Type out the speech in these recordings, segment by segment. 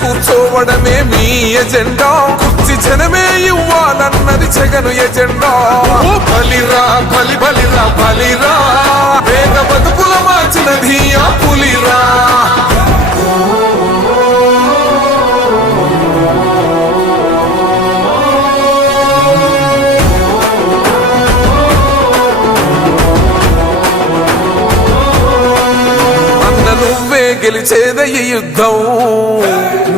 కూర్చోవడమే మీ ఎజెండా, కుర్చీ జనమే ఇవ్వాలన్నది జగను ఎజెండా. బలిరా బలి బలిరా బలిరా, పేద బతుకుల మార్చినది ఆ పులిరా. గెలిచేదే ఈ యుద్ధం,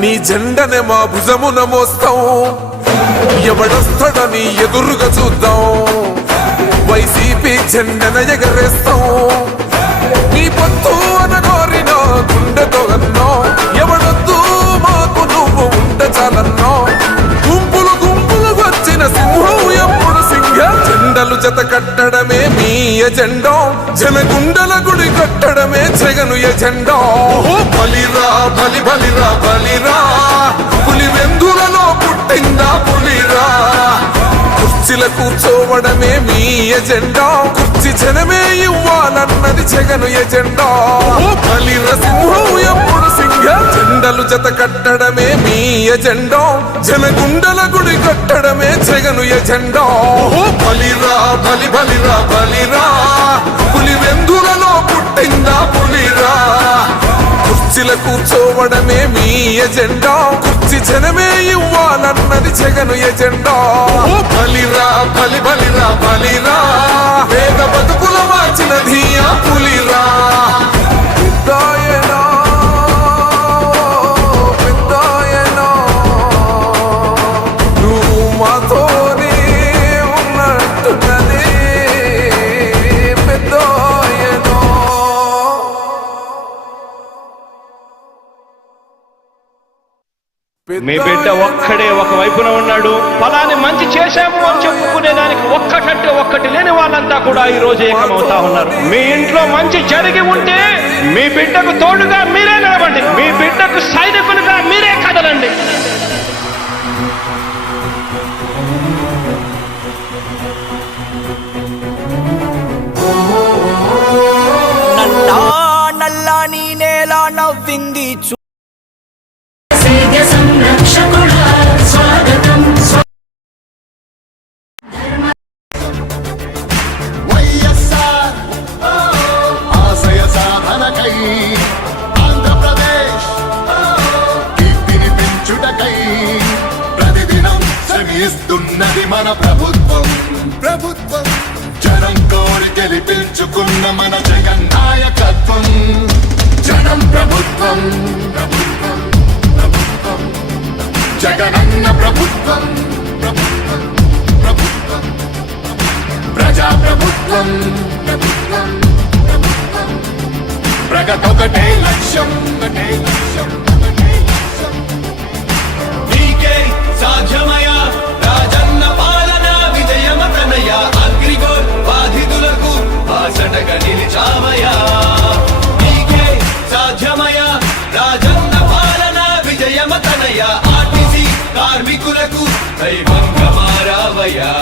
నీ జెండనే మా భుజమున మోస్తాం. ఎవడొస్తాడని ఎదురుగా చూద్దాం, వైసీపీ జెండన ఎగరేస్తాం. నీ పొత్తు అనగోరినో గుండెతో అన్నో, ఎవడొద్దు మాకు నువ్వు ఉంటే చాలన్నో. గుంపులు గుంపులు వచ్చిన సింహం ఎప్పుడు సింహ. జెండలు జత కట్టడమే మీ ఎజెండా, జనగుండల గుడి కట్టడమే జగను ఎజెండా. బలిరా బలి బలిరా బలిరా, పులి వెందులలో పుట్టిందా పులిరా. కుర్చీల కూర్చోవడమే మీ ఎజెండా, కుర్చీ జనమే ఇవ్వాలన్నది జగను ఎజెండా. బలిర సింహం ఎప్పుడు సింహ. జెండలు జత కట్టడమే మీ ఎజెండా, జనగుండల గుడి కట్టడమే జగను ఎజెండా. బలిరా బలి బలిరా బలిరా, పులి వెందులలో పుట్టిందా పులిరా. కుర్చీల కూర్చోవడమే మీ ఎజెండా, కుర్చీ జనమే ఇవ్వాలన్నది జగను ఎజెండా. బలిరా బలి బలిరా బలిరా, పేద బతుకుల మార్చినది ఆ పులిరా. పెద్దాయనా పెద్దాయనా, నువ్వు మాతోనే ఉన్నట్టున్నది పెద్దాయనా. మీ బిడ్డ ఒక్కడే ఒక వైపున ఉన్నాడు. ఫలాన్ని మంచి చేశాము అని చెప్పుకునే దానికి ఒక్కటంటే ఒక్కటి లేని వాళ్ళంతా కూడా ఈ రోజు ఏకమవుతా ఉన్నారు. మీ ఇంట్లో మంచి జరిగి ఉంటే మీ బిడ్డకు తోడుగా మీరే నిలబండి, మీ బిడ్డకు సైనికులుగా మీరే కదలండి. నల్లా నల్లా నీ నేల నవ్వింది ఇస్తున్నది మన ప్రభుత్వం. ప్రభుత్వం జనం కోరి గెలిపించుకున్న మన జగన్ నాయకత్వం. జనం ప్రభుత్వం ప్రభుత్వం ప్రభుత్వం, జగనన్న ప్రభుత్వం ప్రభుత్వం ప్రభుత్వం, ప్రజా ప్రభుత్వం ప్రభుత్వం ప్రభుత్వం. ప్రగతొకటే లక్ష్యం ఒకటే లక్ష్యం ఒకటే లక్ష్యం. నీకే సాధ్యమయా రాజన్న పాలన విజయమతనయ, అగ్రిగోల్ బాధితులకు బాసటగా నిలిచామయా. నీకే సాధ్యమయా రాజన్న పాలన విజయమతనయ, ఆర్టీసీ కార్మికులకు దైవంగా మారావయ్యా.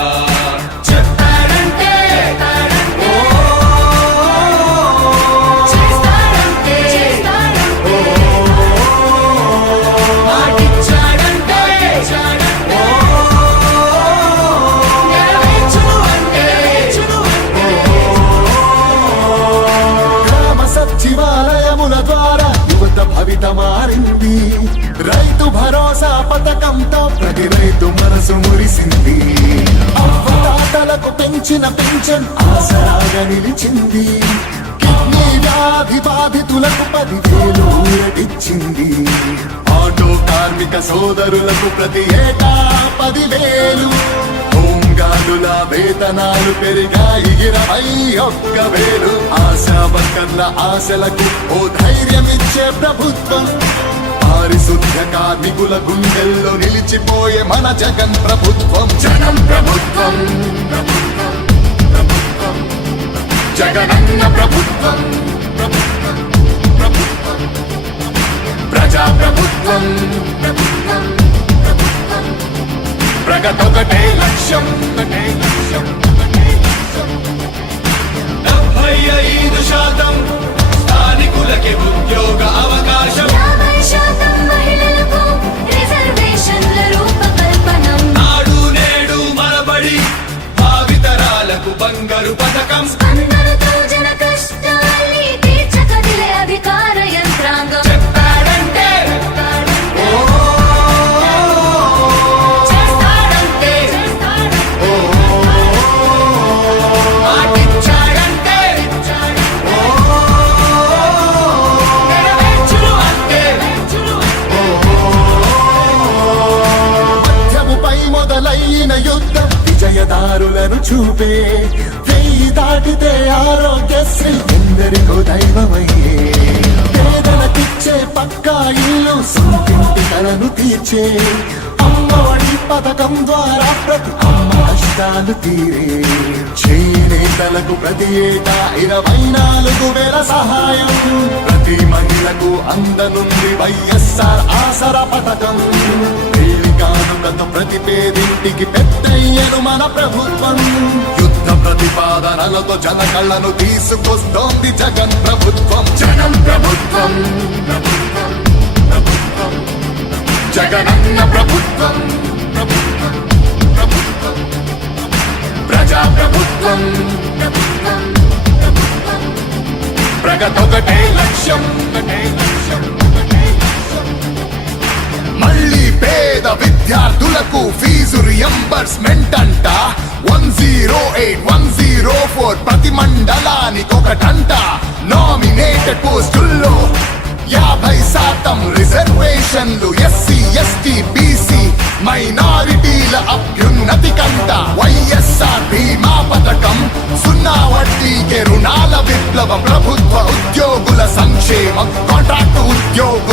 సచివాలయముల ద్వారా యువత భవిత మారింది. రైతు భరోసా పథకంతో ప్రతి రైతు మనసు మురిసింది. అవ్వదాతలకు పెంచిన పెన్షన్ ఆసరాగా నిలిచింది. కిడ్నీ వ్యాధి బాధితులకు 10,000 ఊరటిచ్చింది. ఆటో కార్మిక సోదరులకు ప్రతి ఏటా 10,000. హోంగార్డుల వేతనాలు పెరిగాయి 21,000. ఆశా వర్కర్ల ఆశలకు ఓ ధైర్యమిచ్చే ప్రభుత్వం. పారిశుద్ధ్య కార్మికుల గుండెల్లో నిలిచిపోయే మన జగన్ ప్రభుత్వం. జనం ప్రభుత్వం ప్రభుత్వం ప్రభుత్వం, జగనన్న ప్రభుత్వం ప్రభుత్వం ప్రభుత్వం, ప్రజా ప్రభుత్వం ప్రభుత్వం ప్రభుత్వం. ప్రగతొకటే లక్ష్యం ఒకటే లక్ష్యం ఒకటే లక్ష్యం. 75% స్థానికులకి ఉద్యోగ అవకాశం, 50% మహిళలకు చూపే 1000 దాటితే ఆరోగ్యశ్రీ ఎందరికో దైవమయ్యే పేదలకిచ్చే పక్కా ఇల్లు సొంతింటి కలను తీర్చే అమ్మఒడి పథకం ద్వారా ప్రతి అమ్మ కష్టాలు తీరే చేనేతలకు ప్రతి ఏటా 24,000 సహాయం ప్రతి మహిళకు అందనుంది వైఎస్ఆర్ ఆసరా పథకం కానుకతో ప్రతి పేదింటికి పెద్దయ్యను మన ప్రభుత్వం యుద్ధ ప్రతిపాదనలతో జన కళ్ళను తీసుకొస్తోంది జగన్ ప్రభుత్వం జగన్ ప్రభుత్వం జగనన్న ప్రభుత్వం ప్రజా ప్రభుత్వం ప్రగతొకటే లక్ష్యం మళ్ళీ పేద విద్యార్థులకు ఫీజు రియంబర్స్మెంట్ అంట 108, 104 ప్రతి మండలానికి ఒకటంట నామినేటెడ్ పోస్టుల్లో 50% రిజర్వేషన్లు ఎస్సీ ఎస్టీ బీసీ మైనారిటీల అభ్యున్నతి కంట వైఎస్ఆర్ బీమా పథకం 0 వడ్డీకే రుణాల విప్లవం ప్రభుత్వ ఉద్యోగుల సంక్షేమం కాంట్రాక్ట్ ఉద్యోగుల